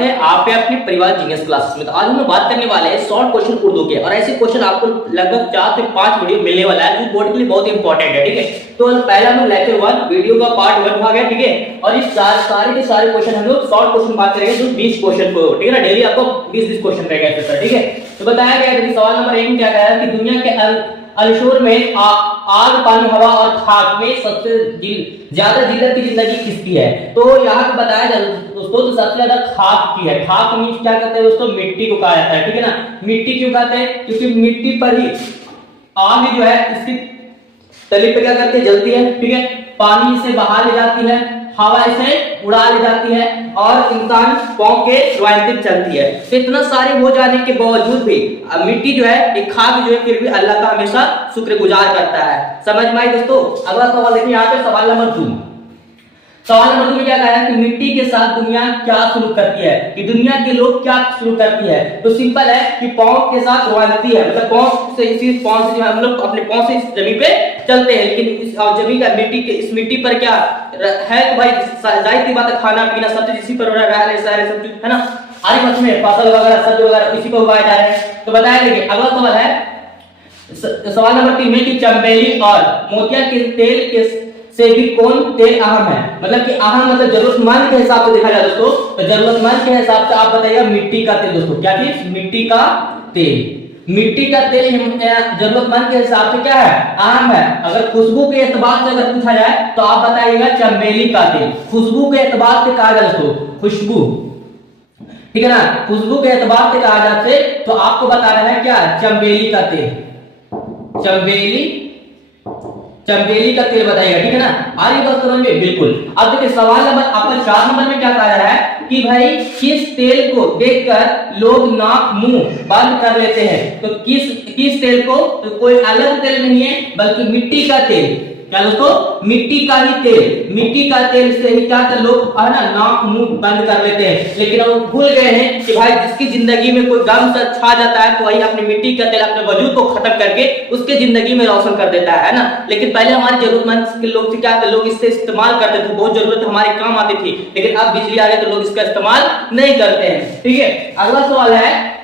स्वागत है आप पे अपने परिवार जीनियस क्लासेस में। तो आज हम लोग बात करने वाले हैं शॉर्ट क्वेश्चन उर्दू के, और ऐसे क्वेश्चन आपको लगभग 4 से 5 वीडियो मिलने वाला है जो बोर्ड के लिए बहुत इंपॉर्टेंट है। ठीक है, तो पहला हम लेक्चर 1 वीडियो का पार्ट 1 भाग है। ठीक है, और इस सारे के सारे क्वेश्चन हम लोग शॉर्ट क्वेश्चन बात करेंगे, जो 20 क्वेश्चन को, ठीक है ना, डेली आपको 20 क्वेश्चन रहेगा इसके साथ। ठीक है, तो बताया गया है कि सवाल नंबर 1 में क्या कहा है कि दुनिया के अलशोर में आग, पानी, हवा और खाक में सबसे ज्यादा जिल्लत की जिंदगी किसकी है? तो यहाँ पे बताया जाए दोस्तों, तो सबसे ज्यादा खाक की है। खाक मीन्स क्या कहते हैं दोस्तों? मिट्टी को कहा जाता है। ठीक है ना, मिट्टी क्यों कहते हैं? क्योंकि मिट्टी पर ही आग जो है इसकी तली पे क्या करती है? जलती है। ठीक है, पानी इसे बाहर ले जाती है, हवा इसे उड़ा ले जाती है, और इंसान पांव के रोयंतित चलती है। तो इतना सारे हो जाने के बावजूद भी मिट्टी जो है, एक खाक जो है, फिर भी अल्लाह का हमेशा शुक्रगुजार करता है। समझ में आई दोस्तों? अगला सवाल देखिए यहाँ पे, सवाल नंबर 2। सवाल नंबर 2 में क्या कहा है कि मिट्टी के साथ दुनिया क्या शुरू करती है? कि दुनिया के लोग क्या शुरू करती है? तो सिंपल है कि पांव के साथ रोयंती है, मतलब पांव से जो हम लोग अपने पांव से इस जमीन पे चलते हैं। लेकिन इस जमीन का इस मिट्टी पर क्या है? तो भाई जाहिर सी बात है, खाना पीना सब चीज इसी पर हो रहा है, सारे सब चीज है ना, हरी मत में फसल वगैरह सब्जी वगैरह इसी पर उगाए जा रहे हैं। तो बताया देखिए अगला सवाल है, सवाल नंबर 3 में कि चंबेली और मोतिया के तेल के से भी कौन तेल अहम है? मतलब कि अहम मतलब जरूरतमंद के हिसाब से देखा जाए दोस्तों, तो जरूरतमंद के हिसाब से आप बताइएगा मिट्टी का तेल। दोस्तों क्या चीज? मिट्टी का तेल। मिट्टी का तेल जरूरतमंद के हिसाब से क्या है? अहम है। अगर खुशबू के एतबार से अगर पूछा जाए तो आप बताइएगा चंबेली का तेल। खुशबू के एतबार से कहा जाए दोस्तों, खुशबू, ठीक है ना, खुशबू के एतबार से कहा जाए तो आपको बताना है क्या? चंबेली का तेल। चंबेली का तेल बताइएगा। ठीक है ना, आ रही बात समझ में? बिल्कुल। अब देखिए सवाल नंबर आपका 4 नंबर में क्या कहा जा रहा है कि भाई किस तेल को देखकर लोग नाक मुंह बंद कर लेते हैं? तो किस तेल को? तो कोई अलग तेल नहीं है बल्कि मिट्टी का तेल। क्या दोस्तों? मिट्टी का ही तेल। मिट्टी का तेल से ही क्या लोग है ना नाक मुंह बंद कर लेते हैं। लेकिन वो भूल गए हैं कि भाई जिसकी जिंदगी में कोई गम सा छा जाता है तो वही अपनी मिट्टी का तेल अपने वजूद को खत्म करके उसके जिंदगी में रोशन कर देता है ना। लेकिन पहले हमारे जरूरतमंद के लोग क्या थे? लोग इससे इस्तेमाल करते थे, बहुत जरूरत हमारे काम आती थी। लेकिन अब बिजली आ गई तो लोग इसका इस्तेमाल नहीं करते हैं। ठीक है, अगला सवाल है,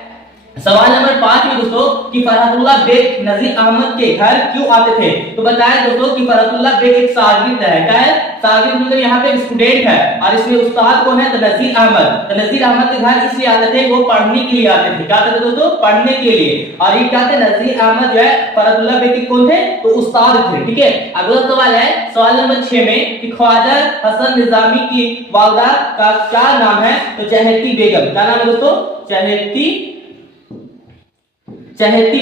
सवाल नंबर 5 में दोस्तों कि फरहतुल्लाह बेग नजीर अहमद के घर क्यों आते थे? तो बताया दोस्तों कि फरहतुल्लाह बेग एक शागिर्द है। क्या है? शागिर्द मतलब यहाँ पे स्टूडेंट है, और इसमें उस्ताद कौन है? तो नजीर अहमद। तो नजीर अहमद के घर इसलिए आते थे, वो पढ़ने के लिए आते थे। क्या आते थे दोस्तों? पढ़ने के लिए। और ये क्या थे? नजीर अहमद जो है फरहतुल्लाह बेग के कौन थे? तो उस्ताद थे। ठीक है, अगला सवाल है, सवाल नंबर 6 में कि ख्वाजा हसन निजामी की वालिदा का क्या नाम है? तो चहेती बेगम। क्या नाम है दोस्तों? चहेती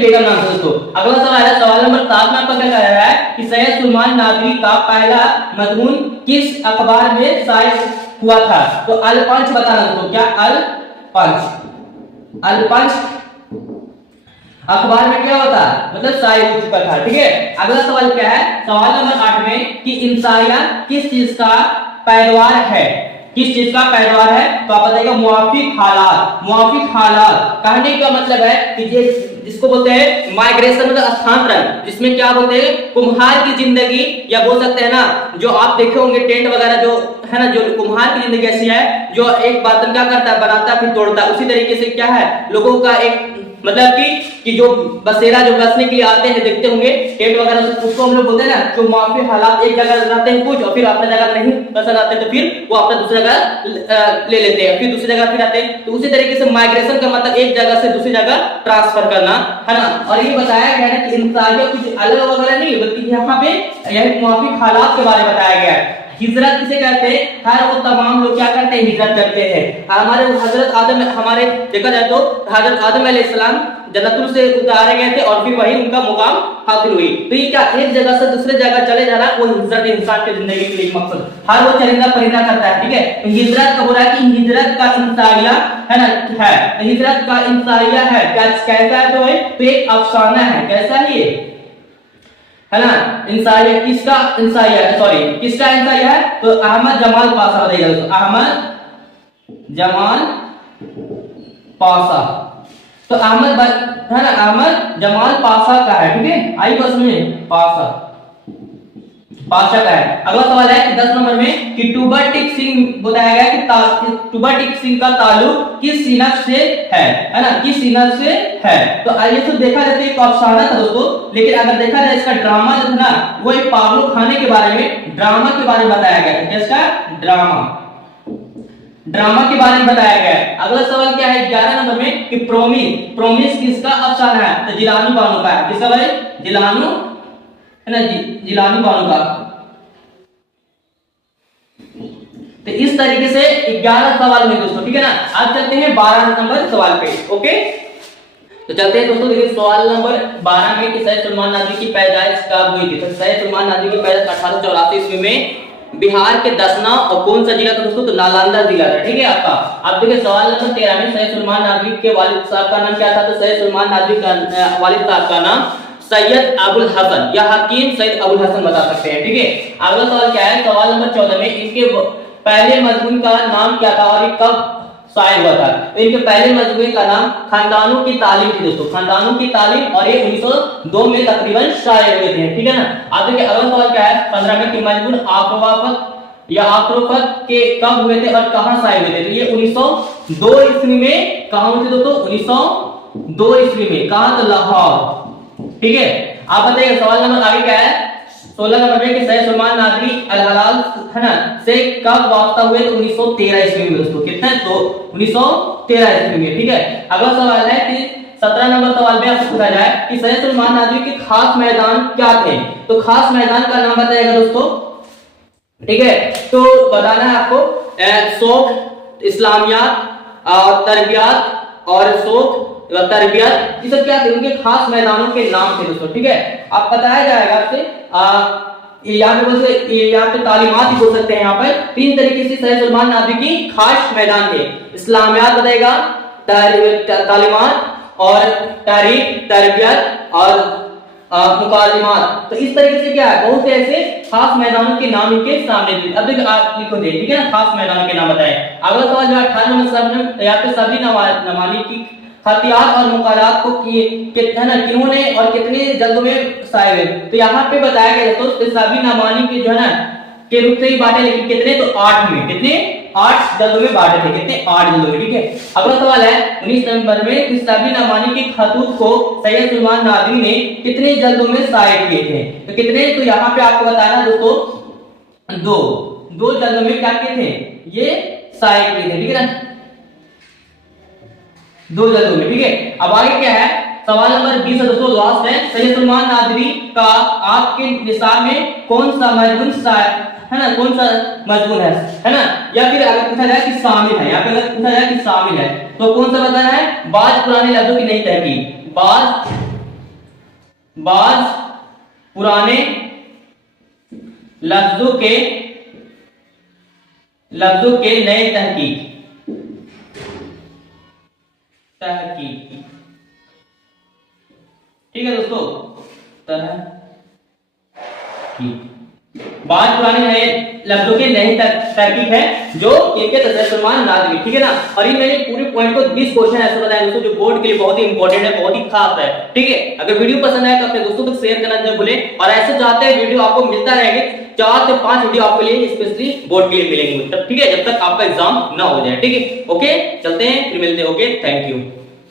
बेगम नाम है दोस्तों। अगला सवाल है, सवाल नंबर 7 में आपका क्या कह रहा है कि सैयद सुलेमान नादवी का पहला मजमून किस अखबार में शाया हुआ था? तो अल पंच बताना दोस्तों। क्या? अल पंच अखबार में क्या होता है? मतलब शाया हो चुका था। ठीक है, अगला सवाल क्या है, सवाल नंबर 8 में कि इंसानिया किस चीज का पैदावार है? किस चीज का पैदावार है? तो आप बताइएगा मुवाफिक हालात। मुवाफिक हालात कहने का मतलब है कि जिसको बोलते हैं माइग्रेशन, मतलब स्थानांतरण, जिसमें क्या बोलते हैं कुम्हार की जिंदगी, या बोल सकते हैं ना जो आप देखे होंगे टेंट वगैरह जो है ना, जो कुम्हार की जिंदगी ऐसी है जो एक बर्तन क्या करता है? बनाता है फिर तोड़ता है। उसी तरीके से क्या है लोगों का एक मतलब कि जो बसेरा जो बसने के लिए आते हैं, देखते होंगे टेंट वगैरह, उसको हम लोग बोलते हैं ना जो माफी हालात, एक जगह रहते हैं कुछ और फिर अपने जगह नहीं पसंद आते तो फिर वो अपना दूसरी जगह ले लेते हैं, फिर दूसरी जगह फिर आते हैं। तो उसी तरीके से माइग्रेशन का मतलब एक जगह से दूसरी जगह ट्रांसफर करना है ना। और ये बताया गया है कि इंसानियत कुछ अलग वगैरह नहीं बल्कि यहाँ पे यही मुवाफिक हालात के बारे में बताया गया है। हिजरत किसे कहते हैं? हर वो तमाम लोग क्या करते हैं? हिजरत करते हैं। हमारे हजरत आदम, हमारे देखा जाए तो हजरत आदम अलैहिस्सलाम जन्नतुल से उतारे गए थे और फिर वही उनका मुकाम हासिल हुई। तो ये क्या एक जगह से दूसरे जगह चले जाना, वो हिजरत इंसान की जिंदगी के लिए मकसद हर वो चरिंदा परिंदा करता है। ठीक है, तो हिजरत का बोला कि हिजरत का इंसानिया है ना, है हिजरत का इंसानिया है। कैसा है? तो एक अफसाना है। कैसा है ना? इंसानिया किसका? किसका इंसानिया है? तो अहमद जमाल पाशा बताइएगा दोस्तों। अहमद जमाल पाशा। तो अहमद है ना, अहमद जमाल पाशा का है। ठीक है, आई बस में पाशा। बादशाह का है। अगला सवाल है कि 10 नंबर में कि टूबा-टिक सिंह बताया गया कि टूबा-टिक सिंह का ताल्लुक किस सिनफ से है ना, किस सिनफ से है। तो आइए तो देखा जाता है एक अफसाना था दोस्तों, लेकिन अगर देखा जाए इसका ड्रामा जो था ना वो एक पागलो खाने के बारे में, ड्रामा के बारे में बताया गया था। किसका? ड्रामा के बारे में बताया गया है। अगला सवाल क्या है 11 नंबर में कि प्रोमिस किसका अफसाना है? तो जिलानी बानो का है। किसका भाई? जिलानी है ना, जिलानी बानो का। तो इस तरीके से 11 सवाल हुए दोस्तों, ठीक है ना। अब चलते हैं 12 नंबर सवाल पे। ओके, तो चलते हैं दोस्तों। देखिए सवाल नंबर 12 में कि सैयद सुलेमान नादवी की पैदाइश कब हुई थी? तो सैयद सुलेमान नादवी की पैदाइश 1884 ईस्वी में बिहार के दसना और कौन सा जिला था दोस्तों? तो नालंदा जिला था, ठीक है आपका। अब देखिए सवाल नंबर 13 में सैयद सुलेमान नादवी के वालिद साहब का नाम क्या था? तो सैयद सुलेमान नादवी का वालिद साहब का नाम सैयद अबुल हसन या हकीम सैयद अबुल हसन बता सकते हैं, ठीक है। अगला सवाल क्या है सवाल नंबर 14 में इनके पहले मजमून का नाम क्या था और ये कब शाये हुआ था? तो इनके पहले मजमून का नाम खानदानों की तालीम थी दोस्तों, खानदानों की तालीम, और ये 1902 में तकरीबन शाये हुए थे, ठीक है ना। अब देखिए अगला सवाल क्या है 15 में कि मजमून आक्रोफत या आक्रोफत के कब हुए थे और कहां शाये हुए थे? तो ये 1902 ईस्वी में कहां हुए थे दोस्तों? 1902 ईस्वी में। कहां? तो लाहौर, ठीक है। आप बताइए सवाल नंबर आगे क्या है 16 नंबर में कि सैयद सुलेमान नादवी अल हलाल है ना से कब वास्ता हुए? तो 1913 ईस्वी में दोस्तों। कितना? तो 1913 ईस्वी में, ठीक है। अगला सवाल है कि 17 नंबर सवाल में आपसे पूछा जाए कि सैयद सुलेमान नादवी के खास मैदान क्या थे? तो खास मैदान का नाम बताइएगा दोस्तों, ठीक है। तो बताना है आपको शौक, इस्लामियात और तरबियत और शौक तरबियत, ये सब क्या थे? उनके खास मैदानों के नाम थे दोस्तों, ठीक है। आप बताया जाएगा आपसे यहाँ पे तालीमात ही बोल सकते हैं। यहाँ पर 3 तरीके से सैयद सुलेमान नादवी की खास मैदान थे। इस्लामियात बताएगा, तालीमात और तारीख, तरबियत और मुकालिमात। तो इस तरीके से क्या है बहुत से ऐसे खास मैदानों के नाम इनके सामने थे। अब देखिए आप लिखो दे, ठीक है ना, खास मैदानों के नाम बताएं। अगला सवाल जो 18 नंबर यहाँ पे सब्जी नवानी की खतियात और मुकालात को कितना ना किन्होंने और कितने जल्दों में शाये हुए? तो यहाँ पे बताया गया दोस्तों सब्जी नवानी के जो है ना के रूप से ही बांटे, लेकिन कितने? तो 8 में। कितने? 8 जल्दों में बांटे थे। कितने? 8 जल्दों में, ठीक है। अगला सवाल है 19 नंबर में कि सब्जी नवानी की खतूत को सैयद सुलेमान नादवी ने कितने जल्दों में शाये किए थे? तो कितने? तो यहाँ पे आपको बताना दोस्तों 2 जल्दों में क्या किए थे? ये शाये किए थे, ठीक है ना, 2 जल्दों में, ठीक है। अब आगे क्या है सवाल नंबर 20 है दोस्तों, लास्ट है। सैयद सुलेमान नादवी का आपके निसाब में कौन सा मजमून है ना, कौन सा मजमून है ना, या फिर अगर पूछा जाए कि शामिल है, या फिर अगर पूछा जाए कि शामिल है तो कौन सा बताना है? बाज पुराने लफ्जों की नहीं तहकीक, बाज पुराने लफ्जों के नए तहकीक, ठीक है दोस्तों। बात पुराने नए लफ्जों के नई तहकीक है जो के सैयद सुलेमान नादवी, ठीक है ना। और ये मैंने पूरे पॉइंट को 20 क्वेश्चन ऐसे बताया दोस्तों जो बोर्ड के लिए बहुत ही इंपॉर्टेंट है, बहुत ही खास है, ठीक है। अगर वीडियो पसंद आए तो अपने दोस्तों को शेयर करना न भूलें, और ऐसे चाहते हैं वीडियो आपको मिलता रहेंगे, 4 से 5 वीडियो आपके लिए स्पेशली बोर्ड के लिए मिलेंगे, ठीक है, जब तक आपका एग्जाम ना हो जाए, ठीक है। ओके चलते हैं, फिर मिलते हैं। Okay, thank you.